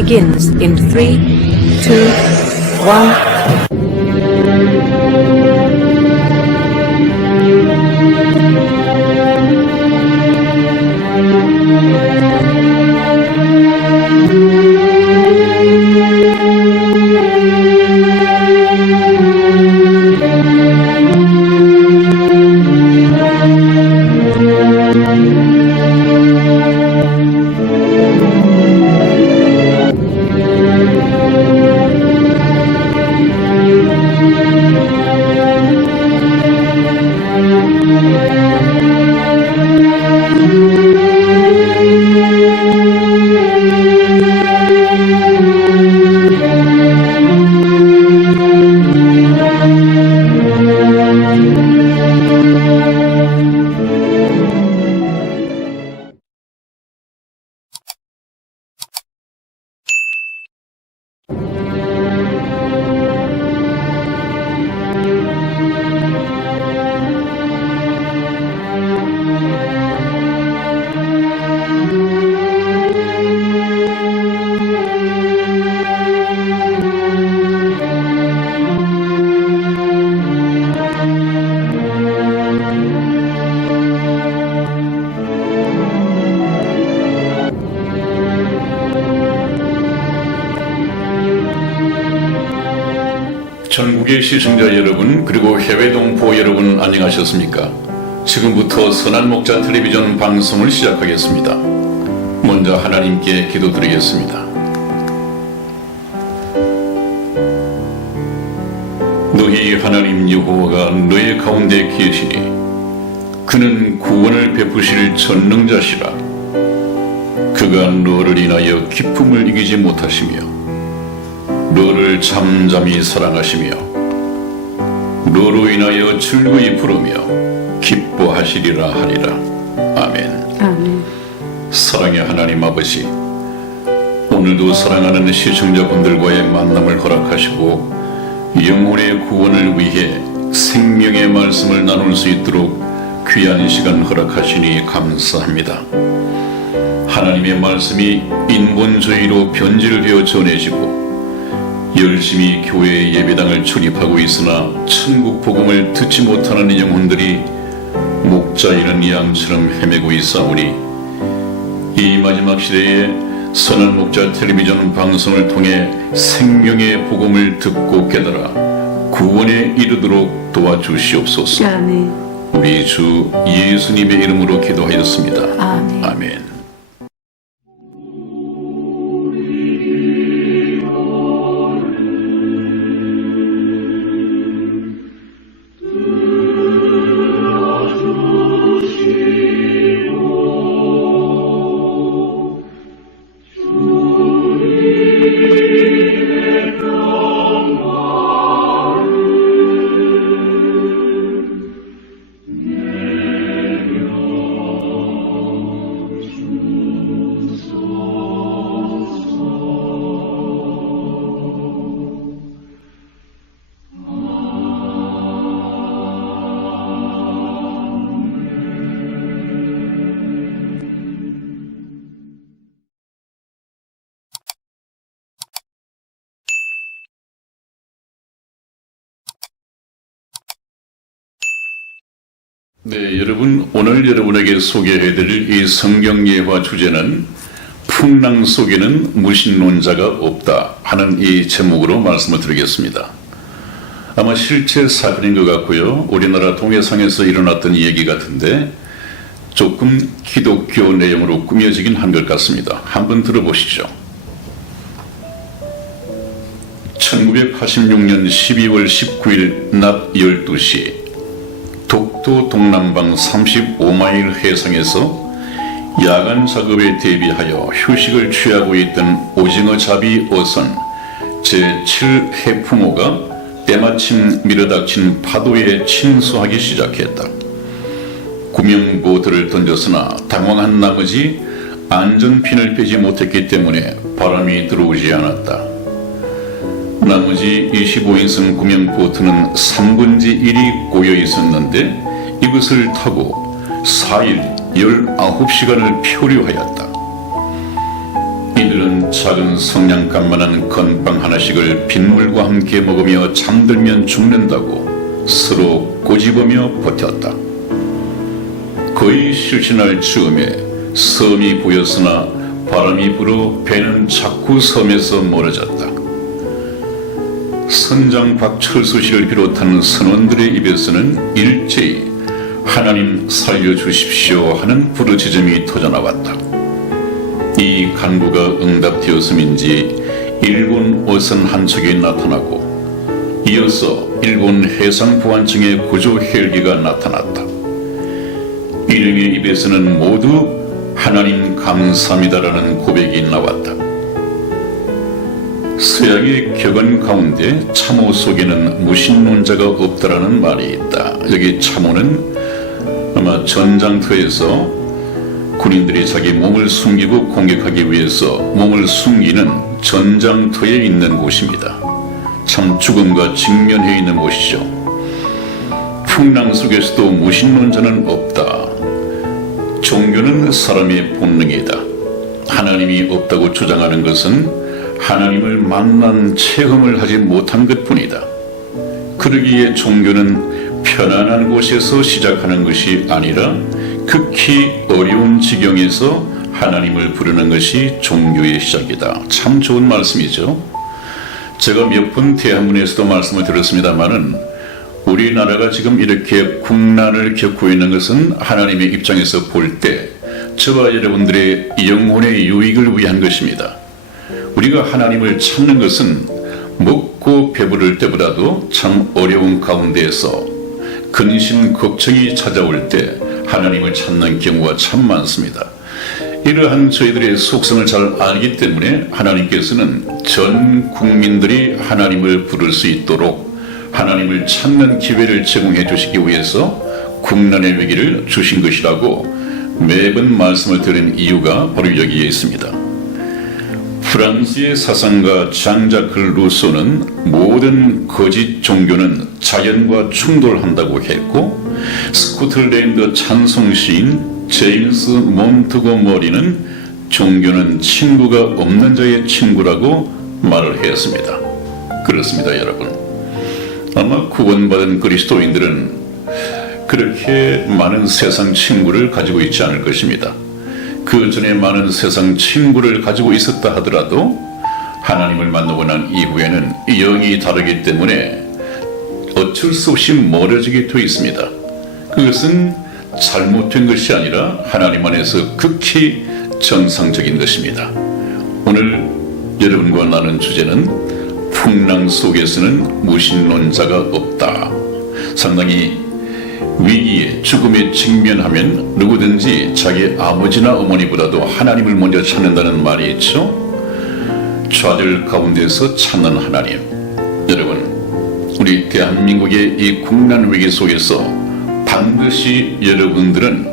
begins in 3, 2, 1. 전국의 시청자 여러분, 그리고 해외 동포 여러분, 안녕하셨습니까? 지금부터 선한 목자 텔레비전 방송을 시작하겠습니다. 먼저 하나님께 기도드리겠습니다. 너희 하나님 여호와가 너희 가운데 계시니 그는 구원을 베푸실 전능자시라. 그가 너를 인하여 기쁨을 이기지 못하시며 너를 잠잠히 사랑하시며 너로 인하여 즐거이 부르며 기뻐하시리라 하리라. 아멘. 아멘. 사랑의 하나님 아버지, 오늘도 사랑하는 시청자분들과의 만남을 허락하시고 영혼의 구원을 위해 생명의 말씀을 나눌 수 있도록 귀한 시간 허락하시니 감사합니다. 하나님의 말씀이 인본주의로 변질되어 전해지고 열심히 교회의 예배당을 출입하고 있으나 천국 복음을 듣지 못하는 영혼들이 목자 잃은 양처럼 헤매고 있사오니 이 마지막 시대에 선한 목자 텔레비전 방송을 통해 생명의 복음을 듣고 깨달아 구원에 이르도록 도와주시옵소서. 아멘. 우리 주 예수님의 이름으로 기도하였습니다. 아멘. 아멘. 네, 여러분, 오늘 여러분에게 소개해드릴 이 성경 예화 주제는 풍랑 속에는 무신론자가 없다 하는 이 제목으로 말씀을 드리겠습니다. 아마 실제 사건인 것 같고요. 우리나라 동해상에서 일어났던 얘기 같은데 조금 기독교 내용으로 꾸며지긴 한 것 같습니다. 한번 들어보시죠. 1986년 12월 19일 낮 12시 독도 동남방 35마일 해상에서 야간 작업에 대비하여 휴식을 취하고 있던 오징어잡이 어선 제7해풍호가 때마침 밀어닥친 파도에 침수하기 시작했다. 구명보트를 던졌으나 당황한 나머지 안전핀을 빼지 못했기 때문에 바람이 들어오지 않았다. 나머지 25인승 구명보트는 3분의 1이 고여 있었는데 이것을 타고 4일 19시간을 표류하였다. 이들은 작은 성냥감만한 건빵 하나씩을 빗물과 함께 먹으며 잠들면 죽는다고 서로 꼬집으며 버텼다. 거의 실신할 즈음에 섬이 보였으나 바람이 불어 배는 자꾸 섬에서 멀어졌다. 선장 박철수 씨를 비롯한 선원들의 입에서는 일제히 하나님 살려주십시오 하는 부르짖음이 터져나왔다. 이 간구가 응답되었음인지 일본 어선 한 척이 나타나고 이어서 일본 해상보안청의 구조 헬기가 나타났다. 일행의 입에서는 모두 하나님 감사합니다라는 고백이 나왔다. 서양의 격언 가운데 참호 속에는 무신론자가 없다라는 말이 있다. 여기 참호는 아마 전장터에서 군인들이 자기 몸을 숨기고 공격하기 위해서 몸을 숨기는 전장터에 있는 곳입니다. 참 죽음과 직면해 있는 곳이죠. 풍랑 속에서도 무신론자는 없다. 종교는 사람의 본능이다. 하나님이 없다고 주장하는 것은 하나님을 만난 체험을 하지 못한 것뿐이다. 그러기에 종교는 편안한 곳에서 시작하는 것이 아니라 극히 어려운 지경에서 하나님을 부르는 것이 종교의 시작이다. 참 좋은 말씀이죠. 제가 몇 번 대한문에서도 말씀을 드렸습니다마는 우리나라가 지금 이렇게 국난을 겪고 있는 것은 하나님의 입장에서 볼 때 저와 여러분들의 영혼의 유익을 위한 것입니다. 우리가 하나님을 찾는 것은 먹고 배부를 때보다도 참 어려운 가운데에서 근심 걱정이 찾아올 때 하나님을 찾는 경우가 참 많습니다. 이러한 저희들의 속성을 잘 알기 때문에 하나님께서는 전 국민들이 하나님을 부를 수 있도록 하나님을 찾는 기회를 제공해 주시기 위해서 국난의 위기를 주신 것이라고 매번 말씀을 드린 이유가 바로 여기에 있습니다. 프랑스의 사상가 장자크 루소는 모든 거짓 종교는 자연과 충돌한다고 했고, 스코틀랜드 찬송 시인 제임스 몬트고머리는 종교는 친구가 없는 자의 친구라고 말을 했습니다. 그렇습니다, 여러분. 아마 구원받은 그리스도인들은 그렇게 많은 세상 친구를 가지고 있지 않을 것입니다. 그 전에 많은 세상 친구를 가지고 있었다 하더라도 하나님을 만나고 난 이후에는 영이 다르기 때문에 어쩔 수 없이 멀어지게 되어 있습니다. 그것은 잘못된 것이 아니라 하나님 안에서 극히 정상적인 것입니다. 오늘 여러분과 나눈 주제는 풍랑 속에서는 무신론자가 없다. 상당히 위기에 죽음에 직면하면 누구든지 자기 아버지나 어머니보다도 하나님을 먼저 찾는다는 말이 있죠. 좌절 가운데서 찾는 하나님. 여러분, 우리 대한민국의 이 국난 위기 속에서 반드시 여러분들은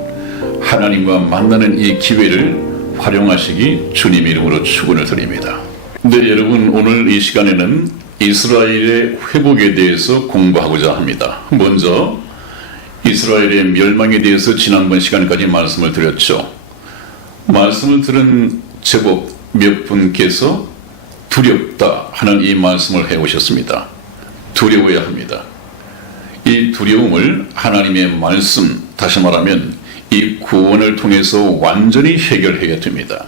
하나님과 만나는 이 기회를 활용하시기 주님의 이름으로 축원을 드립니다. 네, 여러분, 오늘 이 시간에는 이스라엘의 회복에 대해서 공부하고자 합니다. 먼저 이스라엘의 멸망에 대해서 지난번 시간까지 말씀을 드렸죠. 말씀을 들은 제법 몇 분께서 두렵다 하는 이 말씀을 해오셨습니다. 두려워야 합니다. 이 두려움을 하나님의 말씀, 다시 말하면 이 구원을 통해서 완전히 해결해야 됩니다.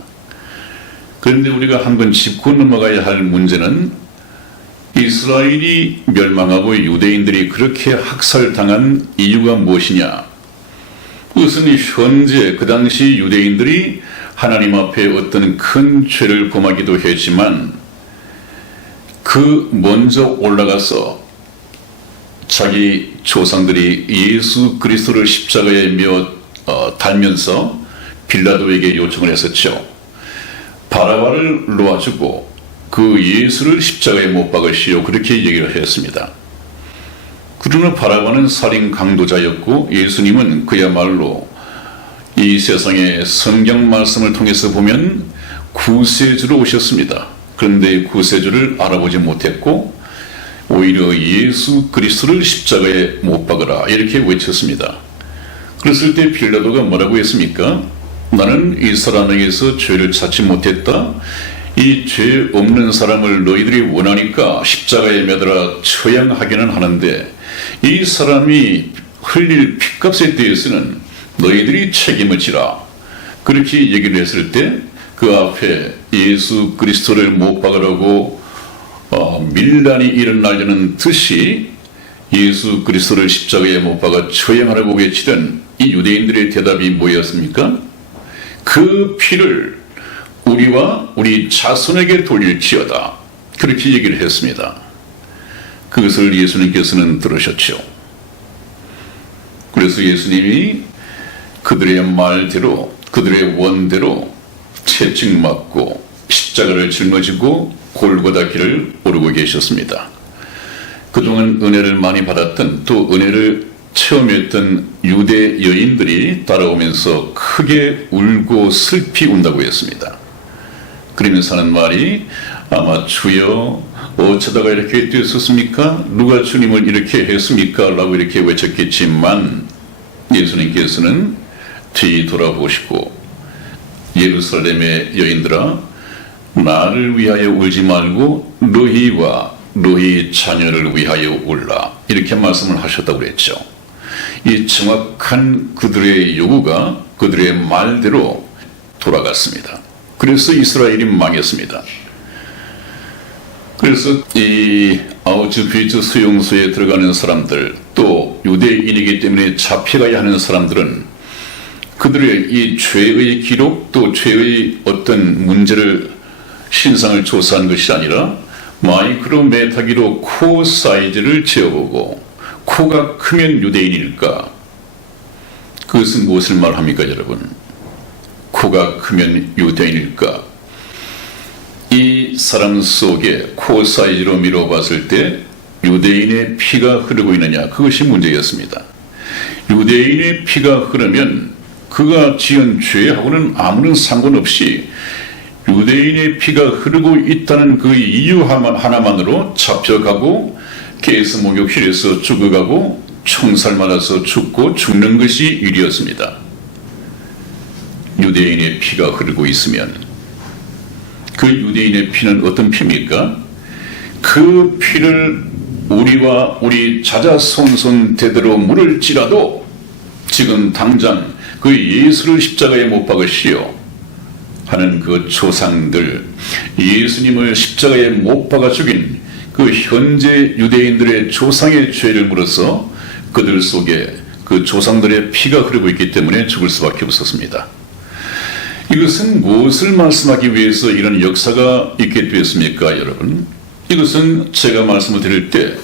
그런데 우리가 한번 짚고 넘어가야 할 문제는 이스라엘이 멸망하고 유대인들이 그렇게 학살당한 이유가 무엇이냐? 그것은 현재 그 당시 유대인들이 하나님 앞에 어떤 큰 죄를 범하기도 했지만 그 먼저 올라가서 자기 조상들이 예수 그리스도를 십자가에 달면서 빌라도에게 요청을 했었죠. 바라바를 놓아주고 그 예수를 십자가에 못 박으시오, 그렇게 얘기를 했습니다. 그러나 바라바는 살인 강도자였고 예수님은 그야말로 이 세상의 성경 말씀을 통해서 보면 구세주로 오셨습니다. 그런데 구세주를 알아보지 못했고 오히려 예수 그리스도를 십자가에 못 박으라 이렇게 외쳤습니다. 그랬을 때 빌라도가 뭐라고 했습니까? 나는 이 사람에게서 죄를 찾지 못했다. 이 죄 없는 사람을 너희들이 원하니까 십자가에 매달아 처형하기는 하는데 이 사람이 흘릴 핏값에 대해서는 너희들이 책임을 지라. 그렇게 얘기를 했을 때 그 앞에 예수 그리스도를 못 박으라고 밀란이 일어나려는 듯이 예수 그리스도를 십자가에 못 박아 처형하라고 외치던 이 유대인들의 대답이 뭐였습니까? 그 피를 우리와 우리 자손에게 돌릴지어다. 그렇게 얘기를 했습니다. 그것을 예수님께서는 들으셨죠. 그래서 예수님이 그들의 말대로 그들의 원대로 채찍 맞고 십자가를 짊어지고 골고다 길을 오르고 계셨습니다. 그동안 은혜를 많이 받았던 또 은혜를 체험했던 유대 여인들이 따라오면서 크게 울고 슬피 운다고 했습니다. 그러면서 하는 말이 아마 주여 어쩌다가 이렇게 됐었습니까? 누가 주님을 이렇게 했습니까? 라고 이렇게 외쳤겠지만 예수님께서는 뒤 돌아보시고 예루살렘의 여인들아 나를 위하여 울지 말고 너희와 너희 자녀를 위하여 울라 이렇게 말씀을 하셨다고 그랬죠. 이 정확한 그들의 요구가 그들의 말대로 돌아갔습니다. 그래서 이스라엘이 망했습니다. 그래서 이 아우슈비츠 수용소에 들어가는 사람들 또 유대인이기 때문에 잡혀가야 하는 사람들은 그들의 이 죄의 기록 또 죄의 어떤 문제를 신상을 조사한 것이 아니라 마이크로메타기로 코 사이즈를 재어보고 코가 크면 유대인일까? 그것은 무엇을 말합니까 여러분? 코가 크면 유대인일까? 이 사람 속에 코 사이즈로 미뤄봤을 때 유대인의 피가 흐르고 있느냐? 그것이 문제였습니다. 유대인의 피가 흐르면 그가 지은 죄하고는 아무런 상관없이 유대인의 피가 흐르고 있다는 그 이유 하나만으로 잡혀가고 개에서 목욕실에서 죽어가고 총살 맞아서 죽고 죽는 것이 일이었습니다. 유대인의 피가 흐르고 있으면 그 유대인의 피는 어떤 피입니까? 그 피를 우리와 우리 자자손손 대대로 물을지라도 지금 당장 그 예수를 십자가에 못 박으시오 하는 그 조상들 예수님을 십자가에 못 박아 죽인 그 현재 유대인들의 조상의 죄를 물어서 그들 속에 그 조상들의 피가 흐르고 있기 때문에 죽을 수밖에 없었습니다. 이것은 무엇을 말씀하기 위해서 이런 역사가 있게 되었습니까 여러분? 이것은 제가 말씀을 드릴 때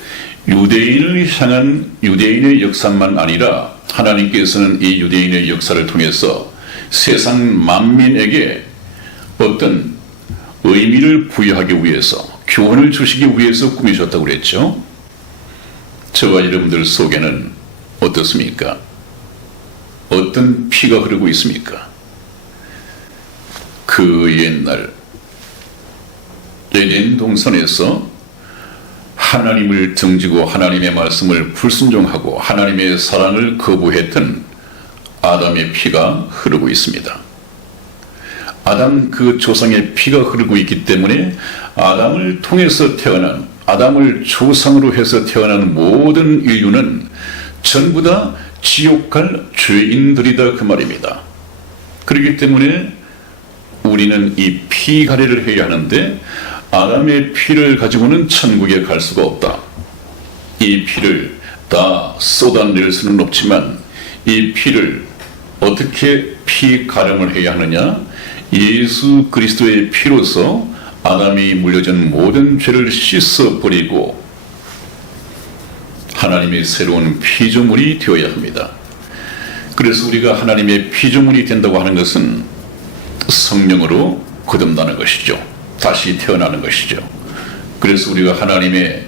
유대인을 향한 유대인의 역사만 아니라 하나님께서는 이 유대인의 역사를 통해서 세상 만민에게 어떤 의미를 부여하기 위해서 교훈을 주시기 위해서 꾸미셨다고 그랬죠. 저와 여러분들 속에는 어떻습니까? 어떤 피가 흐르고 있습니까? 그 옛날 에덴 동산에서 하나님을 등지고 하나님의 말씀을 불순종하고 하나님의 사랑을 거부했던 아담의 피가 흐르고 있습니다. 아담 그 조상의 피가 흐르고 있기 때문에 아담을 통해서 태어난 아담을 조상으로 해서 태어난 모든 인류는 전부 다 지옥 갈 죄인들이다 그 말입니다. 그렇기 때문에 우리는 이 피가래를 해야 하는데 아담의 피를 가지고는 천국에 갈 수가 없다. 이 피를 다 쏟아낼 수는 없지만 이 피를 어떻게 피 가름을 해야 하느냐? 예수 그리스도의 피로서 아담이 물려준 모든 죄를 씻어버리고 하나님의 새로운 피조물이 되어야 합니다. 그래서 우리가 하나님의 피조물이 된다고 하는 것은 성령으로 거듭나는 것이죠. 다시 태어나는 것이죠. 그래서 우리가 하나님의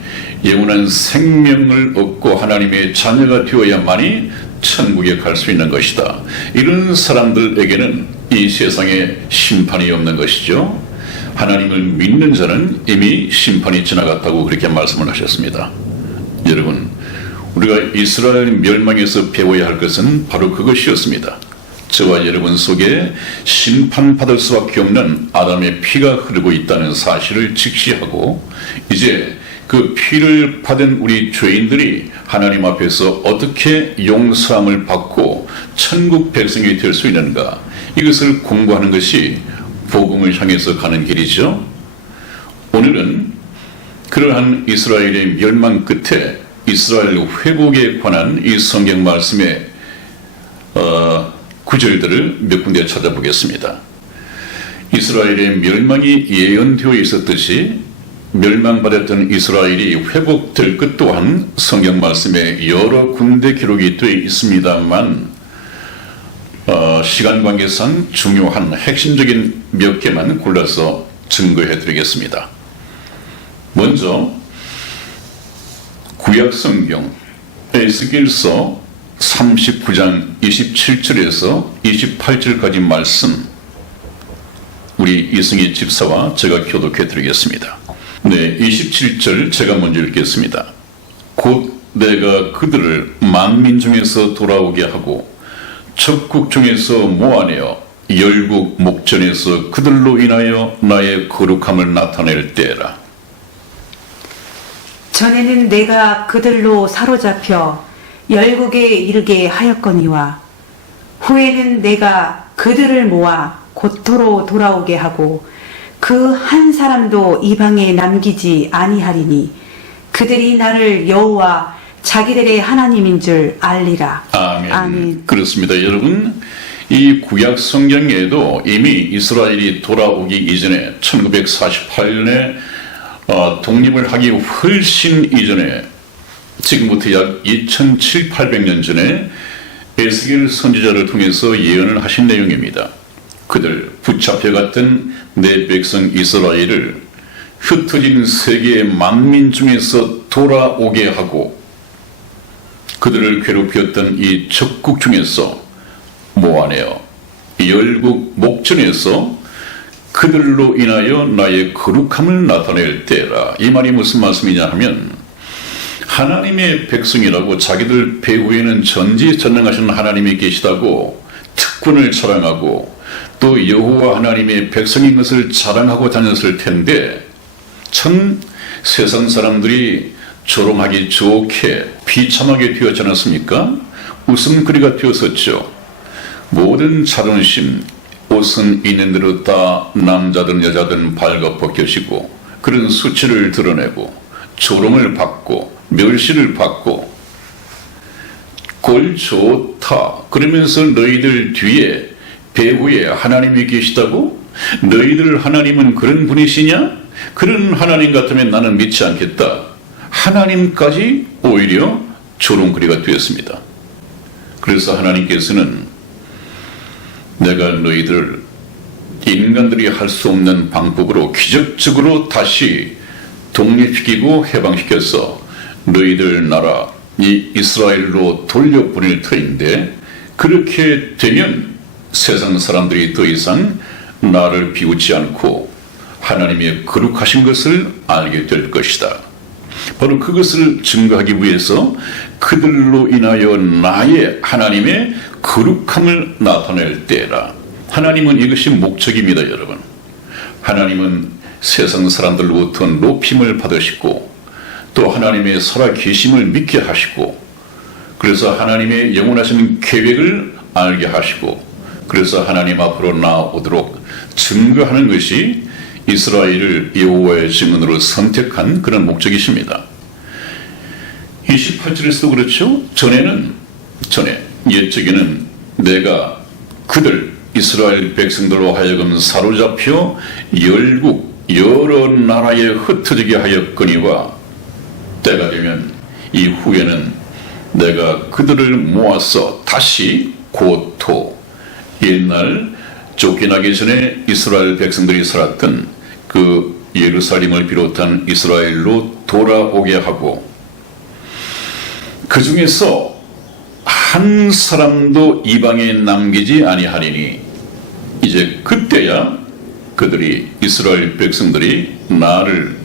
영원한 생명을 얻고 하나님의 자녀가 되어야만이 천국에 갈 수 있는 것이다. 이런 사람들에게는 이 세상에 심판이 없는 것이죠. 하나님을 믿는 자는 이미 심판이 지나갔다고 그렇게 말씀을 하셨습니다. 여러분, 우리가 이스라엘 멸망에서 배워야 할 것은 바로 그것이었습니다. 저와 여러분 속에 심판받을 수밖에 없는 아담의 피가 흐르고 있다는 사실을 직시하고 이제 그 피를 받은 우리 죄인들이 하나님 앞에서 어떻게 용서함을 받고 천국 백성이 될 수 있는가, 이것을 공부하는 것이 복음을 향해서 가는 길이죠. 오늘은 그러한 이스라엘의 멸망 끝에 이스라엘 회복에 관한 이 성경 말씀의 구절들을 몇 군데 찾아보겠습니다. 이스라엘의 멸망이 예언되어 있었듯이 멸망받았던 이스라엘이 회복될 것 또한 성경 말씀에 여러 군데 기록이 되어 있습니다만 시간 관계상 중요한 핵심적인 몇 개만 골라서 증거해 드리겠습니다. 먼저 구약성경 에스겔서 39장 27절에서 28절까지 말씀, 우리 이승희 집사와 제가 교독해 드리겠습니다. 네, 27절 제가 먼저 읽겠습니다. 곧 내가 그들을 만민 중에서 돌아오게 하고 적국 중에서 모아내어 열국 목전에서 그들로 인하여 나의 거룩함을 나타낼 때라. 전에는 내가 그들로 사로잡혀 열국에 이르게 하였거니와 후에는 내가 그들을 모아 고토로 돌아오게 하고 그 한 사람도 이방에 남기지 아니하리니 그들이 나를 여호와 자기들의 하나님인 줄 알리라. 아멘. 아멘. 그렇습니다. 여러분, 이 구약 성경에도 이미 이스라엘이 돌아오기 이전에 1948년에 독립을 하기 훨씬 이전에, 지금부터 약 2700~800년 전에 에스겔 선지자를 통해서 예언을 하신 내용입니다. 그들 붙잡혀갔던 내 백성 이스라엘을 흩어진 세계의 만민 중에서 돌아오게 하고 그들을 괴롭혔던 이 적국 중에서 모아내어 열국 목전에서 그들로 인하여 나의 거룩함을 나타낼 때라. 이 말이 무슨 말씀이냐 하면, 하나님의 백성이라고 자기들 배후에는 전지전능하신 하나님이 계시다고 특권을 자랑하고 또 여호와 하나님의 백성인 것을 자랑하고 다녔을 텐데, 참 세상 사람들이 조롱하기 좋게 비참하게 되었지 않았습니까? 웃음거리가 되었었죠. 모든 자존심, 옷은 있는 대로 다 남자든 여자든 발가벗겨지고 그런 수치를 드러내고 조롱을 받고 멸시를 받고, 꼴 좋다 그러면서 너희들 뒤에 배후에 하나님이 계시다고? 너희들 하나님은 그런 분이시냐? 그런 하나님 같으면 나는 믿지 않겠다. 하나님까지 오히려 조롱거리가 되었습니다. 그래서 하나님께서는 내가 너희들 인간들이 할 수 없는 방법으로 기적적으로 다시 독립시키고 해방시켜서 너희들 나라 이 이스라엘로 돌려보낼 터인데, 그렇게 되면 세상 사람들이 더 이상 나를 비웃지 않고 하나님의 거룩하신 것을 알게 될 것이다. 바로 그것을 증거하기 위해서 그들로 인하여 나의 하나님의 거룩함을 나타낼 때라. 하나님은 이것이 목적입니다, 여러분. 하나님은 세상 사람들로부터 높임을 받으시고 또 하나님의 살아계심을 믿게 하시고, 그래서 하나님의 영원하신 계획을 알게 하시고, 그래서 하나님 앞으로 나오도록 증거하는 것이 이스라엘을 여호와의 증언으로 선택한 그런 목적이십니다. 28절에서도 그렇죠. 옛적에는 내가 그들 이스라엘 백성들로 하여금 사로잡혀 열국 여러 나라에 흩어지게 하였거니와 때가 되면 이후에는 내가 그들을 모아서 다시 고토, 옛날 쫓겨나기 전에 이스라엘 백성들이 살았던 그 예루살렘을 비롯한 이스라엘로 돌아오게 하고, 그 중에서 한 사람도 이방에 남기지 아니하리니, 이제 그때야 그들이 이스라엘 백성들이 나를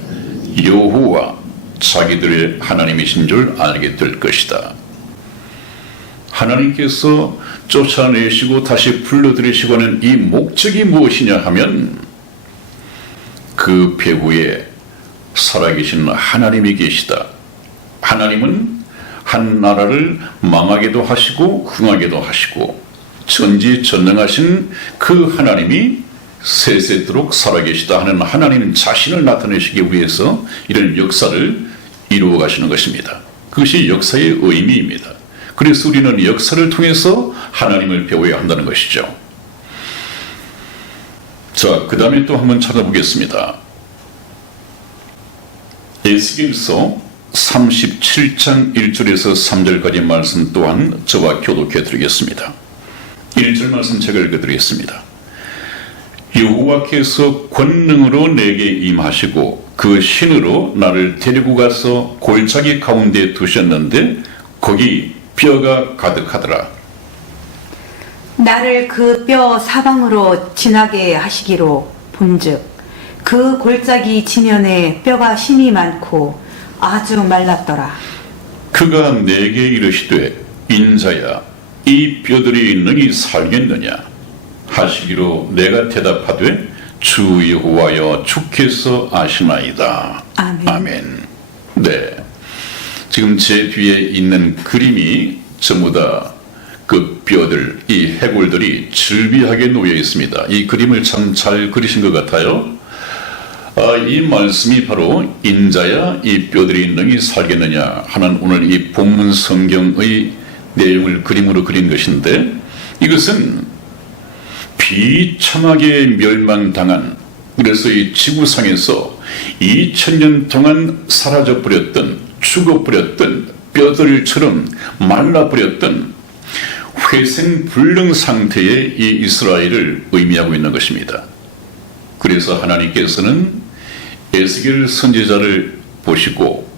여호와 자기들의 하나님이신 줄 알게 될 것이다. 하나님께서 쫓아내시고 다시 불러들이시고 하는 이 목적이 무엇이냐 하면 그 배후에 살아계신 하나님이 계시다. 하나님은 한 나라를 망하게도 하시고 흥하게도 하시고 전지전능하신 그 하나님이 세세토록 살아계시다 하는 하나님 자신을 나타내시기 위해서 이런 역사를 이루어 가시는 것입니다. 그것이 역사의 의미입니다. 그래서 우리는 역사를 통해서 하나님을 배워야 한다는 것이죠. 자, 그 다음에 또 한번 찾아보겠습니다. 에스겔서 37장 1절에서 3절까지 말씀 또한 저와 교독해 드리겠습니다. 1절 말씀 제가 읽어드리겠습니다. 여호와께서 권능으로 내게 임하시고 그 신으로 나를 데리고 가서 골짜기 가운데 두셨는데 거기 뼈가 가득하더라. 나를 그 뼈 사방으로 지나게 하시기로 본즉 그 골짜기 지면에 뼈가 심이 많고 아주 말랐더라. 그가 내게 이르시되 인자야 이 뼈들이 능히 살겠느냐 하시기로 내가 대답하되 주 여호와여 주께서 아시나이다. 아멘. 아멘. 네, 지금 제 뒤에 있는 그림이 전부 다 그 뼈들, 이 해골들이 즐비하게 놓여 있습니다. 이 그림을 참 잘 그리신 것 같아요. 이 말씀이 바로 인자야 이 뼈들이 능히 살겠느냐 하는 오늘 이 본문 성경의 내용을 그림으로 그린 것인데, 이것은 비참하게 멸망당한, 그래서 이 지구상에서 2000년 동안 사라져버렸던, 죽어버렸던 뼈들처럼 말라버렸던 회생불능 상태의 이 이스라엘을 의미하고 있는 것입니다. 그래서 하나님께서는 에스겔 선지자를 보시고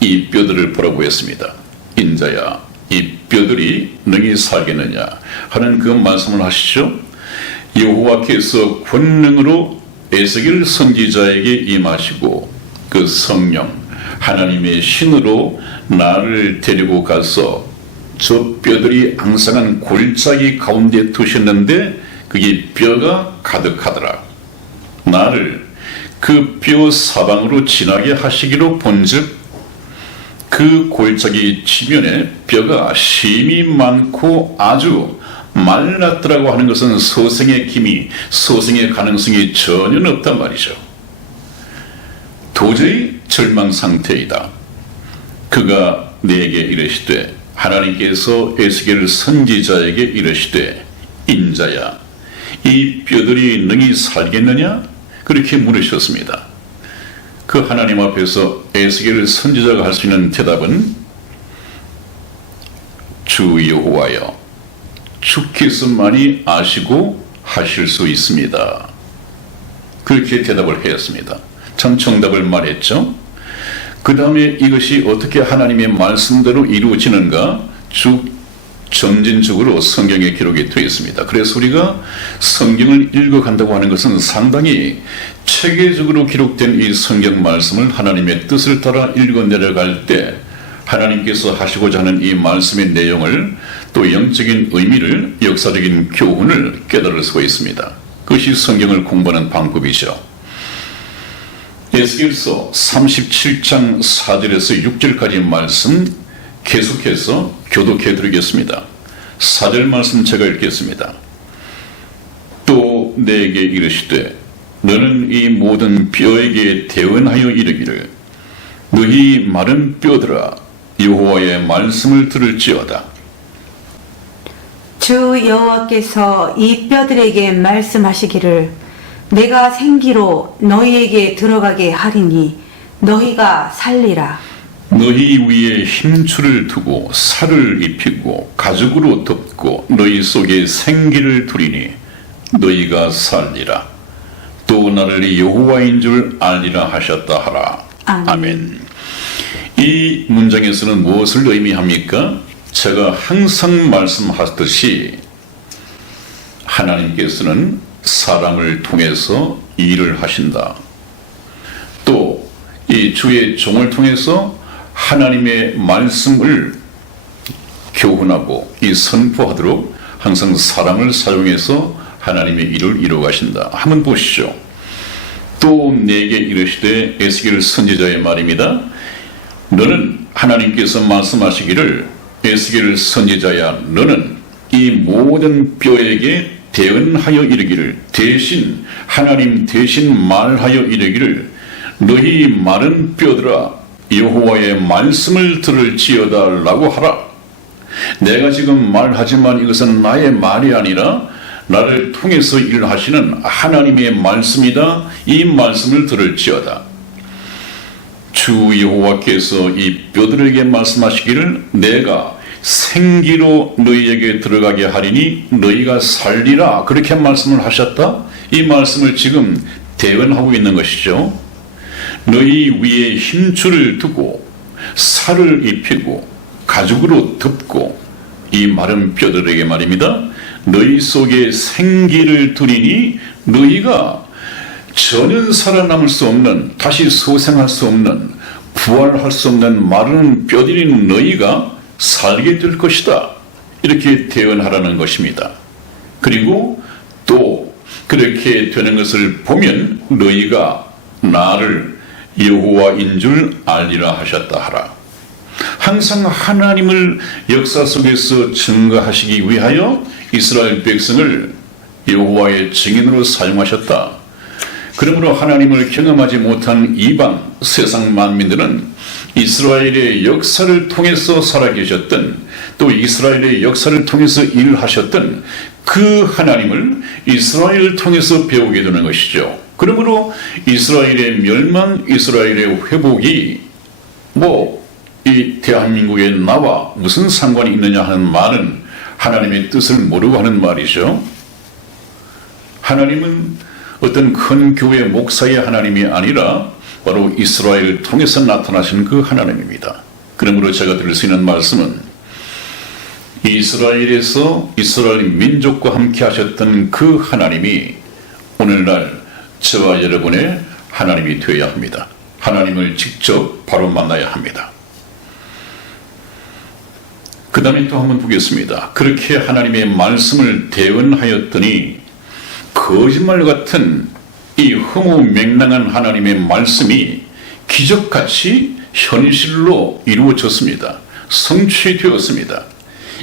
이 뼈들을 보라고 했습니다. 인자야 이 뼈들이 능히 살겠느냐 하는 그 말씀을 하시죠. 여호와께서 권능으로 에스겔 선지자에게 임하시고 그 성령 하나님의 신으로 나를 데리고 가서 저 뼈들이 앙상한 골짜기 가운데 두셨는데 그게 뼈가 가득하더라. 나를 그 뼈 사방으로 지나게 하시기로 본즉 그 골짜기 지면에 뼈가 심이 많고 아주 말랐더라고 하는 것은 소생의 기미, 소생의 가능성이 전혀 없단 말이죠. 도저히 절망 상태이다. 그가 내게 이르시되, 하나님께서 에스겔 선지자에게 이르시되 인자야 이 뼈들이 능히 살겠느냐? 그렇게 물으셨습니다. 그 하나님 앞에서 에스겔 선지자가 할 수 있는 대답은 주 여호와여 주께서만이 아시고 하실 수 있습니다. 그렇게 대답을 하였습니다. 참 정답을 말했죠. 그 다음에 이것이 어떻게 하나님의 말씀대로 이루어지는가 쭉 점진적으로 성경에 기록이 되어 있습니다. 그래서 우리가 성경을 읽어간다고 하는 것은 상당히 체계적으로 기록된 이 성경 말씀을 하나님의 뜻을 따라 읽어 내려갈 때 하나님께서 하시고자 하는 이 말씀의 내용을 또 영적인 의미를, 역사적인 교훈을 깨달을 수가 있습니다. 그것이 성경을 공부하는 방법이죠. 에스겔서 37장 4절에서 6절까지 말씀 계속해서 교독해 드리겠습니다. 4절 말씀 제가 읽겠습니다. 또 내게 이르시되 너는 이 모든 뼈에게 대언하여 이르기를 너희 마른 뼈들아 여호와의 말씀을 들을지어다. 주 여호와께서 이 뼈들에게 말씀하시기를 내가 생기로 너희에게 들어가게 하리니 너희가 살리라. 너희 위에 힘줄을 두고 살을 입히고 가죽으로 덮고 너희 속에 생기를 두리니 너희가 살리라. 또 나를 여호와인 줄 알리라 하셨다 하라. 아멘. 아멘. 이 문장에서는 무엇을 의미합니까? 제가 항상 말씀하듯이 하나님께서는 사람을 통해서 일을 하신다. 또 이 주의 종을 통해서 하나님의 말씀을 교훈하고 이 선포하도록 항상 사람을 사용해서 하나님의 일을 이루어 가신다. 한번 보시죠. 또 내게 이르시되, 에스겔 선지자의 말입니다. 너는, 하나님께서 말씀하시기를, 에스겔 선지자야, 너는 이 모든 뼈에게 대언하여 이르기를, 대신 하나님 대신 말하여 이르기를, 너희 마른 뼈들아 여호와의 말씀을 들을지어다라고 하라. 내가 지금 말하지만 이것은 나의 말이 아니라 나를 통해서 일하시는 하나님의 말씀이다. 이 말씀을 들을지어다. 주 여호와께서 이 뼈들에게 말씀하시기를, 내가 생기로 너희에게 들어가게 하리니 너희가 살리라. 그렇게 말씀을 하셨다. 이 말씀을 지금 대언하고 있는 것이죠. 너희 위에 힘줄을 두고 살을 입히고 가죽으로 덮고 이 마른 뼈들에게 말입니다. 너희 속에 생기를 두리니 너희가 전혀 살아남을 수 없는, 다시 소생할 수 없는, 부활할 수 없는 마른 뼈들인 너희가 살게 될 것이다. 이렇게 대언하라는 것입니다. 그리고 또 그렇게 되는 것을 보면 너희가 나를 여호와인 줄 알리라 하셨다 하라. 항상 하나님을 역사 속에서 증거하시기 위하여 이스라엘 백성을 여호와의 증인으로 사용하셨다. 그러므로 하나님을 경험하지 못한 이방 세상 만민들은 이스라엘의 역사를 통해서 살아계셨던, 또 이스라엘의 역사를 통해서 일하셨던 그 하나님을 이스라엘을 통해서 배우게 되는 것이죠. 그러므로 이스라엘의 멸망, 이스라엘의 회복이 이 대한민국의 나와 무슨 상관이 있느냐 하는 말은 하나님의 뜻을 모르고 하는 말이죠. 하나님은 어떤 큰 교회 목사의 하나님이 아니라 바로 이스라엘을 통해서 나타나신 그 하나님입니다. 그러므로 제가 드릴 수 있는 말씀은, 이스라엘에서 이스라엘 민족과 함께 하셨던 그 하나님이 오늘날 저와 여러분의 하나님이 되어야 합니다. 하나님을 직접 바로 만나야 합니다. 그 다음에 또 한번 보겠습니다. 그렇게 하나님의 말씀을 대언하였더니 거짓말 같은 이 허무맹랑한 하나님의 말씀이 기적같이 현실로 이루어졌습니다. 성취되었습니다.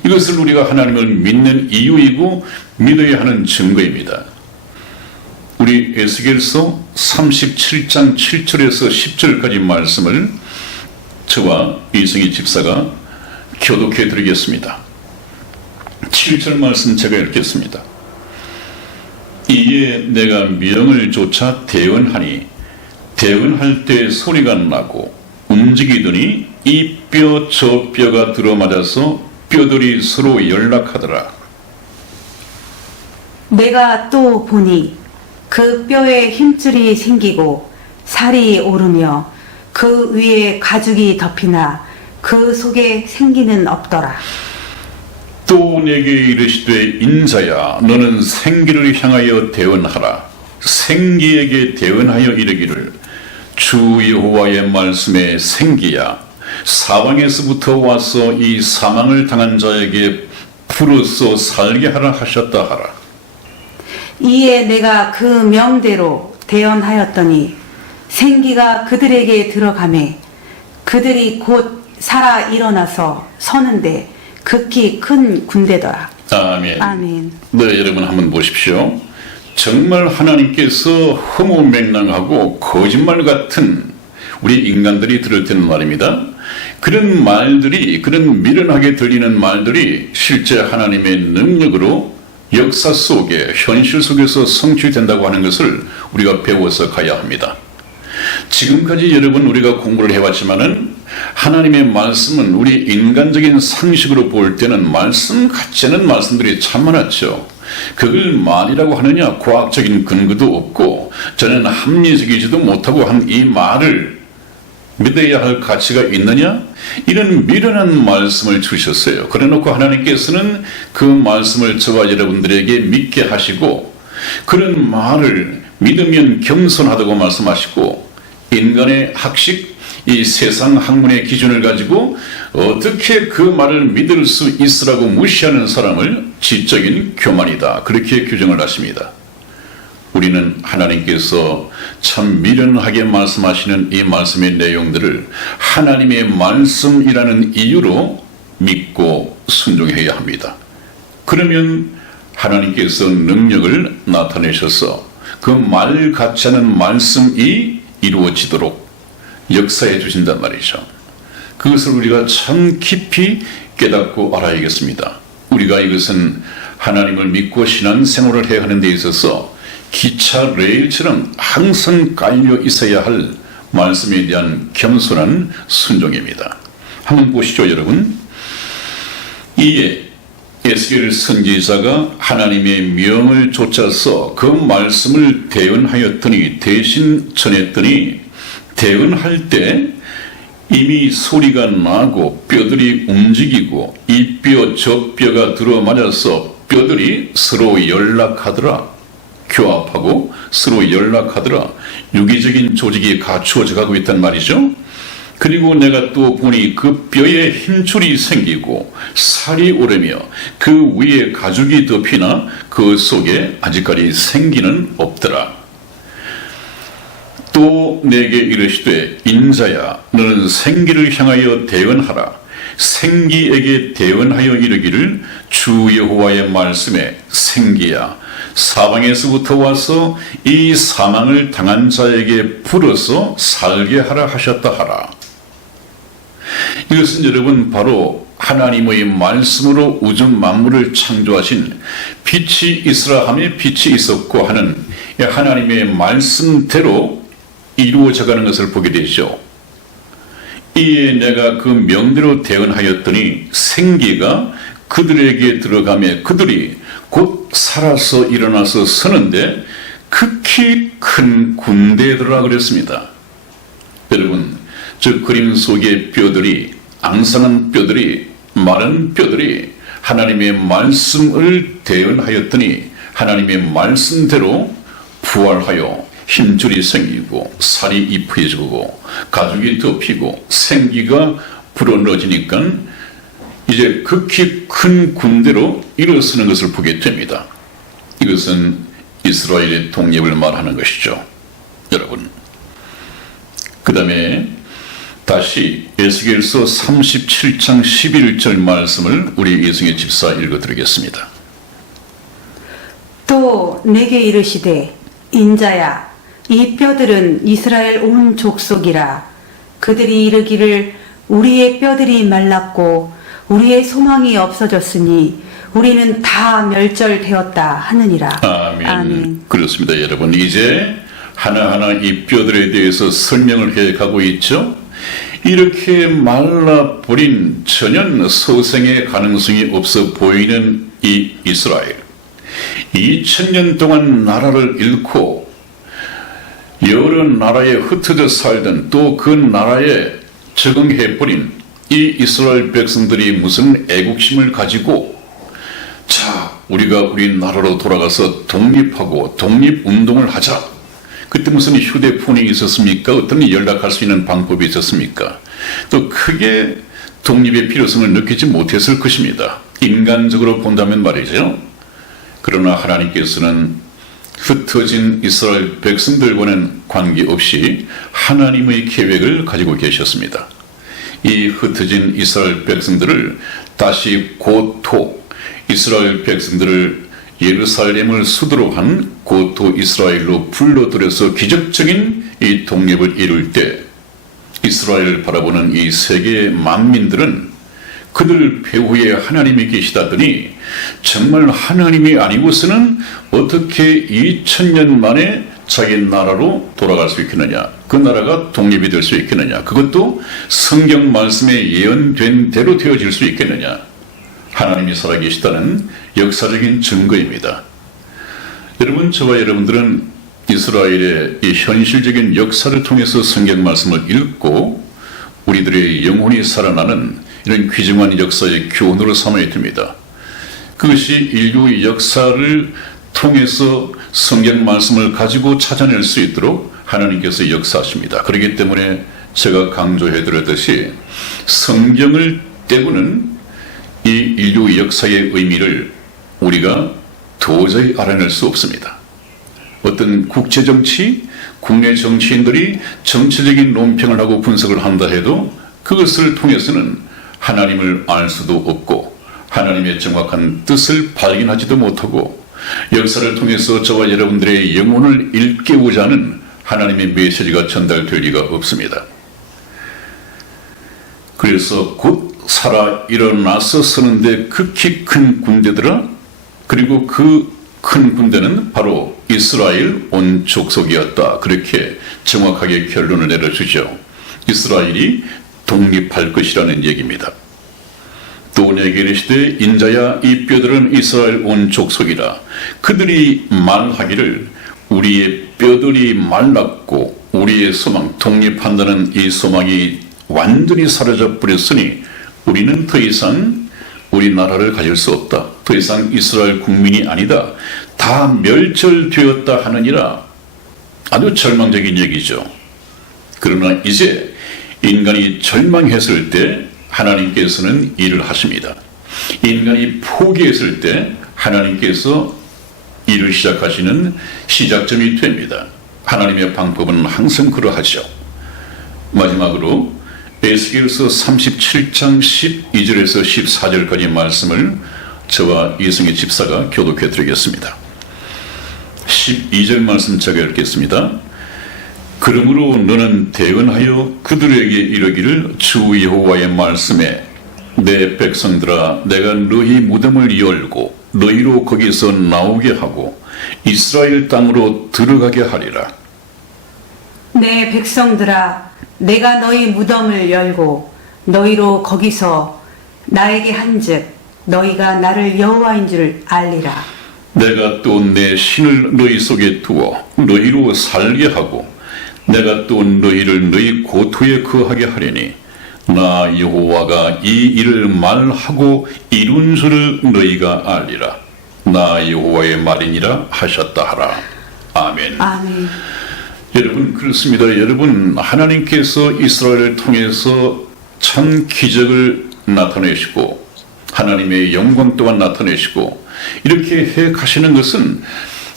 이것을 우리가 하나님을 믿는 이유이고 믿어야 하는 증거입니다. 우리 에스겔서 37장 7절에서 10절까지 말씀을 저와 이승희 집사가 교독해 드리겠습니다. 7절 말씀 제가 읽겠습니다. 이에 내가 명을 조차 대언하니 대언할 때 소리가 나고 움직이더니 이 뼈 저 뼈가 들어맞아서 뼈들이 서로 연락하더라. 내가 또 보니 그 뼈에 힘줄이 생기고 살이 오르며 그 위에 가죽이 덮이나 그 속에 생기는 없더라. 또 내게 이르시되, 인자야, 너는 생기를 향하여 대언하라. 생기에게 대언하여 이르기를, 주 여호와의 말씀에 생기야, 사방에서부터 와서 이 사망을 당한 자에게 풀어서 살게 하라 하셨다 하라. 이에 내가 그 명대로 대언하였더니 생기가 그들에게 들어가매 그들이 곧 살아 일어나서 서는데 극히 큰 군대더라. 아멘. 아멘. 네, 여러분 한번 보십시오. 정말 하나님께서 허무맹랑하고 거짓말 같은 우리 인간들이 들을 때는 말입니다. 그런 말들이, 그런 미련하게 들리는 말들이 실제 하나님의 능력으로 역사 속에, 현실 속에서 성취된다고 하는 것을 우리가 배워서 가야 합니다. 지금까지 여러분 우리가 공부를 해왔지만은 하나님의 말씀은 우리 인간적인 상식으로 볼 때는 말씀 같지 않은 말씀들이 참 많았죠. 그걸 말이라고 하느냐, 과학적인 근거도 없고 저는 합리적이지도 못하고 한 이 말을 믿어야 할 가치가 있느냐? 이런 미련한 말씀을 주셨어요. 그래놓고 하나님께서는 그 말씀을 저와 여러분들에게 믿게 하시고, 그런 말을 믿으면 겸손하다고 말씀하시고, 인간의 학식, 이 세상 학문의 기준을 가지고 어떻게 그 말을 믿을 수 있으라고 무시하는 사람을 지적인 교만이다. 그렇게 규정을 하십니다. 우리는 하나님께서 참 미련하게 말씀하시는 이 말씀의 내용들을 하나님의 말씀이라는 이유로 믿고 순종해야 합니다. 그러면 하나님께서 능력을 나타내셔서 그 말 같지 않은 말씀이 이루어지도록 역사해 주신단 말이죠. 그것을 우리가 참 깊이 깨닫고 알아야겠습니다. 우리가 이것은 하나님을 믿고 신앙생활을 해야 하는 데 있어서 기차 레일처럼 항상 깔려 있어야 할 말씀에 대한 겸손한 순종입니다. 한번 보시죠, 여러분. 이에 에스겔 선지자가 하나님의 명을 쫓아서 그 말씀을 대언하였더니, 대신 전했더니, 대언할 때 이미 소리가 나고 뼈들이 움직이고 이 뼈 저 뼈가 들어맞아서 뼈들이 서로 연락하더라. 교합하고 서로 연락하더라. 유기적인 조직이 갖추어져 가고 있단 말이죠. 그리고 내가 또 보니 그 뼈에 힘줄이 생기고 살이 오르며 그 위에 가죽이 덮이나 그 속에 아직까지 생기는 없더라. 또 내게 이르시되 인자야 너는 생기를 향하여 대언하라. 생기에게 대언하여 이르기를 주 여호와의 말씀에 생기야 사방에서부터 와서 이 사망을 당한 자에게 불어서 살게 하라 하셨다 하라. 이것은 여러분 바로 하나님의 말씀으로 우주 만물을 창조하신 빛이 있으라 하며 빛이 있었고 하는 하나님의 말씀대로 이루어져가는 것을 보게 되죠. 이에 내가 그 명대로 대언하였더니 생기가 그들에게 들어가며 그들이 곧 살아서 일어나서 서는데 극히 큰 군대더라 그랬습니다. 여러분, 저 그림 속의 뼈들이, 앙상한 뼈들이, 마른 뼈들이 하나님의 말씀을 대언하였더니 하나님의 말씀대로 부활하여 힘줄이 생기고 살이 입혀지고 가죽이 덮이고 생기가 불어넣어지니까 이제 극히 큰 군대로 일어서는 것을 보게 됩니다. 이것은 이스라엘의 독립을 말하는 것이죠. 여러분, 그 다음에 다시 에스겔서 37장 11절 말씀을 우리 이승혜 집사 읽어드리겠습니다. 또 내게 이르시되 인자야 이 뼈들은 이스라엘 온 족속이라. 그들이 이르기를 우리의 뼈들이 말랐고 우리의 소망이 없어졌으니 우리는 다 멸절되었다 하느니라. 아멘. 아멘. 그렇습니다, 여러분. 이제 하나하나 이 뼈들에 대해서 설명을 해가고 있죠. 이렇게 말라버린 전혀 소생의 가능성이 없어 보이는 이 이스라엘, 2000년 동안 나라를 잃고 여러 나라에 흩어져 살던 또 그 나라에 적응해버린 이 이스라엘 백성들이 무슨 애국심을 가지고 자, 우리가 우리 나라로 돌아가서 독립하고 독립운동을 하자. 그때 무슨 휴대폰이 있었습니까? 어떤 연락할 수 있는 방법이 있었습니까? 또 크게 독립의 필요성을 느끼지 못했을 것입니다. 인간적으로 본다면 말이죠. 그러나 하나님께서는 흩어진 이스라엘 백성들과는 관계없이 하나님의 계획을 가지고 계셨습니다. 이 흩어진 이스라엘 백성들을 다시 고토, 이스라엘 백성들을 예루살렘을 수도로 한 고토 이스라엘로 불러들여서 기적적인 이 독립을 이룰 때 이스라엘을 바라보는 이 세계의 만민들은 그들 배후에 하나님이 계시다더니 정말 하나님이 아니고서는 어떻게 2000년 만에 자기 나라로 돌아갈 수 있겠느냐, 그 나라가 독립이 될 수 있겠느냐, 그것도 성경 말씀에 예언된 대로 되어질 수 있겠느냐. 하나님이 살아계시다는 역사적인 증거입니다. 여러분, 저와 여러분들은 이스라엘의 이 현실적인 역사를 통해서 성경 말씀을 읽고 우리들의 영혼이 살아나는 이런 귀중한 역사의 교훈으로 삼아야 됩니다. 그것이 인류의 역사를 통해서 성경 말씀을 가지고 찾아낼 수 있도록 하나님께서 역사하십니다. 그렇기 때문에 제가 강조해 드렸듯이 성경을 떼고는 이 인류 역사의 의미를 우리가 도저히 알아낼 수 없습니다. 어떤 국제정치, 국내 정치인들이 정치적인 논평을 하고 분석을 한다 해도 그것을 통해서는 하나님을 알 수도 없고 하나님의 정확한 뜻을 발견하지도 못하고 역사를 통해서 저와 여러분들의 영혼을 일깨우자 하는 하나님의 메시지가 전달될 리가 없습니다. 그래서 곧 살아 일어나서 서는데 극히 큰 군대들아, 그리고 그 큰 군대는 바로 이스라엘 온 족속이었다. 그렇게 정확하게 결론을 내려주죠. 이스라엘이 독립할 것이라는 얘기입니다. 또 내게 이르시되 인자야 이 뼈들은 이스라엘 온 족속이라. 그들이 말하기를 우리의 뼈들이 말랐고 우리의 소망, 독립한다는 이 소망이 완전히 사라져 버렸으니 우리는 더 이상 우리나라를 가질 수 없다. 더 이상 이스라엘 국민이 아니다. 다 멸절되었다 하느니라. 아주 절망적인 얘기죠. 그러나 이제 인간이 절망했을 때 하나님께서는 일을 하십니다. 인간이 포기했을 때 하나님께서 일을 시작하시는 시작점이 됩니다. 하나님의 방법은 항상 그러하죠. 마지막으로 에스겔서 37장 12절에서 14절까지 말씀을 저와 이승희 집사가 교독해 드리겠습니다. 12절 말씀 제가 읽겠습니다. 그러므로 너는 대언하여 그들에게 이르기를 주 여호와의 말씀에 내 백성들아 내가 너희 무덤을 열고 너희로 거기서 나오게 하고 이스라엘 땅으로 들어가게 하리라. 내 백성들아 내가 너희 무덤을 열고 너희로 거기서 나에게 한즉 너희가 나를 여호와인 줄 알리라. 내가 또 내 신을 너희 속에 두어 너희로 살게 하고 내가 또 너희를 너희 고토에 거하게 하리니 나 여호와가 이 일을 말하고 이룬 줄을 너희가 알리라. 나 여호와의 말이니라 하셨다 하라. 아멘. 아멘. 여러분 그렇습니다. 여러분 하나님께서 이스라엘을 통해서 참 기적을 나타내시고 하나님의 영광 또한 나타내시고 이렇게 해 가시는 것은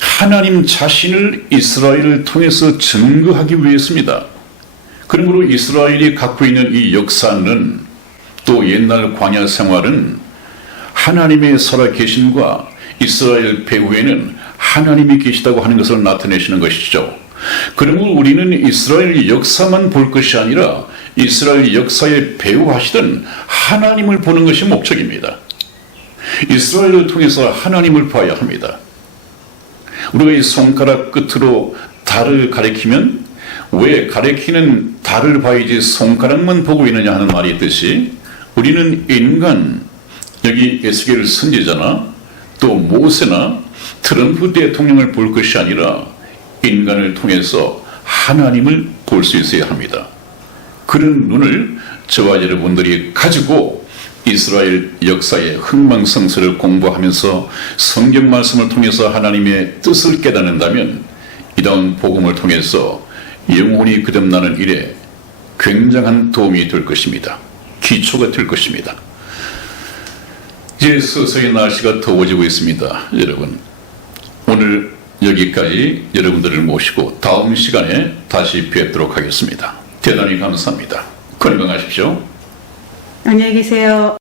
하나님 자신을 이스라엘을 통해서 증거하기 위해서입니다. 그러므로 이스라엘이 갖고 있는 이 역사는 또 옛날 광야 생활은 하나님의 살아계심과 이스라엘 배후에는 하나님이 계시다고 하는 것을 나타내시는 것이죠. 그러므로 우리는 이스라엘 역사만 볼 것이 아니라 이스라엘 역사에 배후하시던 하나님을 보는 것이 목적입니다. 이스라엘을 통해서 하나님을 봐야 합니다. 우리가 이 손가락 끝으로 달을 가리키면 왜 가리키는 달을 봐야지 손가락만 보고 있느냐 하는 말이 있듯이 우리는 인간, 여기 에스겔 선지자나 또 모세나 트럼프 대통령을 볼 것이 아니라 인간을 통해서 하나님을 볼 수 있어야 합니다. 그런 눈을 저와 여러분들이 가지고 이스라엘 역사의 흥망성쇠를 공부하면서 성경 말씀을 통해서 하나님의 뜻을 깨닫는다면 이다운 복음을 통해서 영혼이 거듭나는 일에 굉장한 도움이 될 것입니다. 기초가 될 것입니다. 이제 서서히 날씨가 더워지고 있습니다. 여러분 오늘 여기까지 여러분들을 모시고 다음 시간에 다시 뵙도록 하겠습니다. 대단히 감사합니다. 건강하십시오. 안녕히 계세요.